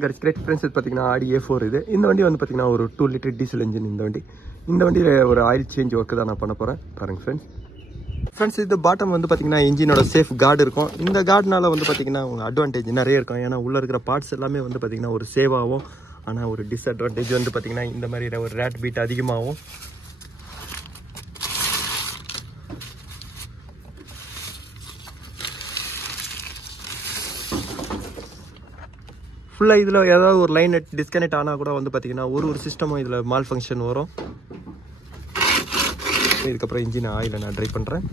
Great friends இது பார்த்தீங்கன்னா ஆடி A4 இது. இந்த வண்டி வந்து பார்த்தீங்கன்னா ஒரு 2 லிட்டர் டீசல் இன்ஜின். இந்த வண்டியில் ஒரு ஆயில் சேஞ்ச் ஒர்க்கு தான் நான் பண்ண போகிறேன். பாருங்கள் ஃப்ரெண்ட்ஸ் இது பாட்டம் வந்து பார்த்தீங்கன்னா இன்ஜினோட சேஃப் கார்டு இருக்கும். இந்த கார்டுனால வந்து பார்த்தீங்கன்னா உங்கள் அட்வான்டேஜ் நிறைய இருக்கும். ஏன்னா உள்ளே இருக்கிற பார்ட்ஸ் எல்லாமே வந்து பார்த்தீங்கன்னா ஒரு சேவ் ஆகும். ஆனால் ஒரு டிஸ்அட்வான்டேஜ் வந்து பார்த்தீங்கன்னா இந்த மாதிரி ஒரு ரேட் பீட் அதிகமாகும். ஃபுல்லாக இதில் ஏதாவது ஒரு லைன் டிஸ்கனெக்ட் ஆனால் கூட வந்து பார்த்தீங்கன்னா ஒரு சிஸ்டமும் இதில் மால் ஃபங்க்ஷன் வரும். இதுக்கப்புறம் இன்ஜின் ஆயிலை நான் ட்ரை பண்ணுறேன்.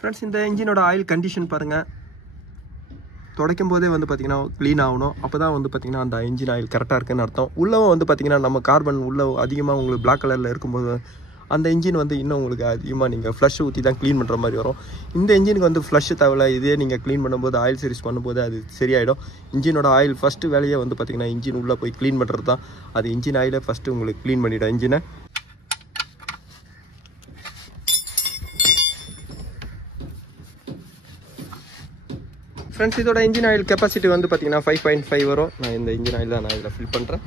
ஃப்ரெண்ட்ஸ் இந்த இன்ஜினோட ஆயில் கண்டிஷன் பாருங்கள். துடைக்கும் போதே வந்து பார்த்திங்கன்னா க்ளீன் ஆகணும். அப்போ தான் வந்து பார்த்திங்கன்னா அந்த இன்ஜின் ஆயில் கரெக்டாக இருக்குன்னு அர்த்தம். உள்ளவும் வந்து பார்த்திங்கன்னா நம்ம கார்பன் உள்ள அதிகமாக உங்களுக்கு பிளாக் கலரில் இருக்கும்போது அந்த இன்ஜின் வந்து இன்னும் உங்களுக்கு அதிகமாக நீங்கள் ஃப்ளஷ் ஊற்றி தான் க்ளீன் பண்ணுற மாதிரி வரும். இந்த இன்ஜினுக்கு வந்து ஃப்ளஷ் தேவையில்ல. இதே நீங்கள் க்ளீன் பண்ணும்போது ஆயில் சர்வீஸ் பண்ணும்போது அது சரியாயிடும். இன்ஜினோட ஆயில் ஃபஸ்ட்டு வேலையே வந்து பார்த்திங்கன்னா இன்ஜின் உள்ளே போய் க்ளீன் பண்ணுறது தான். அது இன்ஜின் ஆயிலை ஃபஸ்ட்டு உங்களுக்கு க்ளீன் பண்ணிவிடும் இன்ஜினை. ஃப்ரெண்ட்ஸ் இதோட இன்ஜின் ஆயில் கெப்பாசிட்டி வந்து பார்த்தீங்கன்னா 5.5 வரும். நான் இந்த இன்ஜின் ஆயில் தான் நான் இதில் ஃபில் பண்ணுறேன்.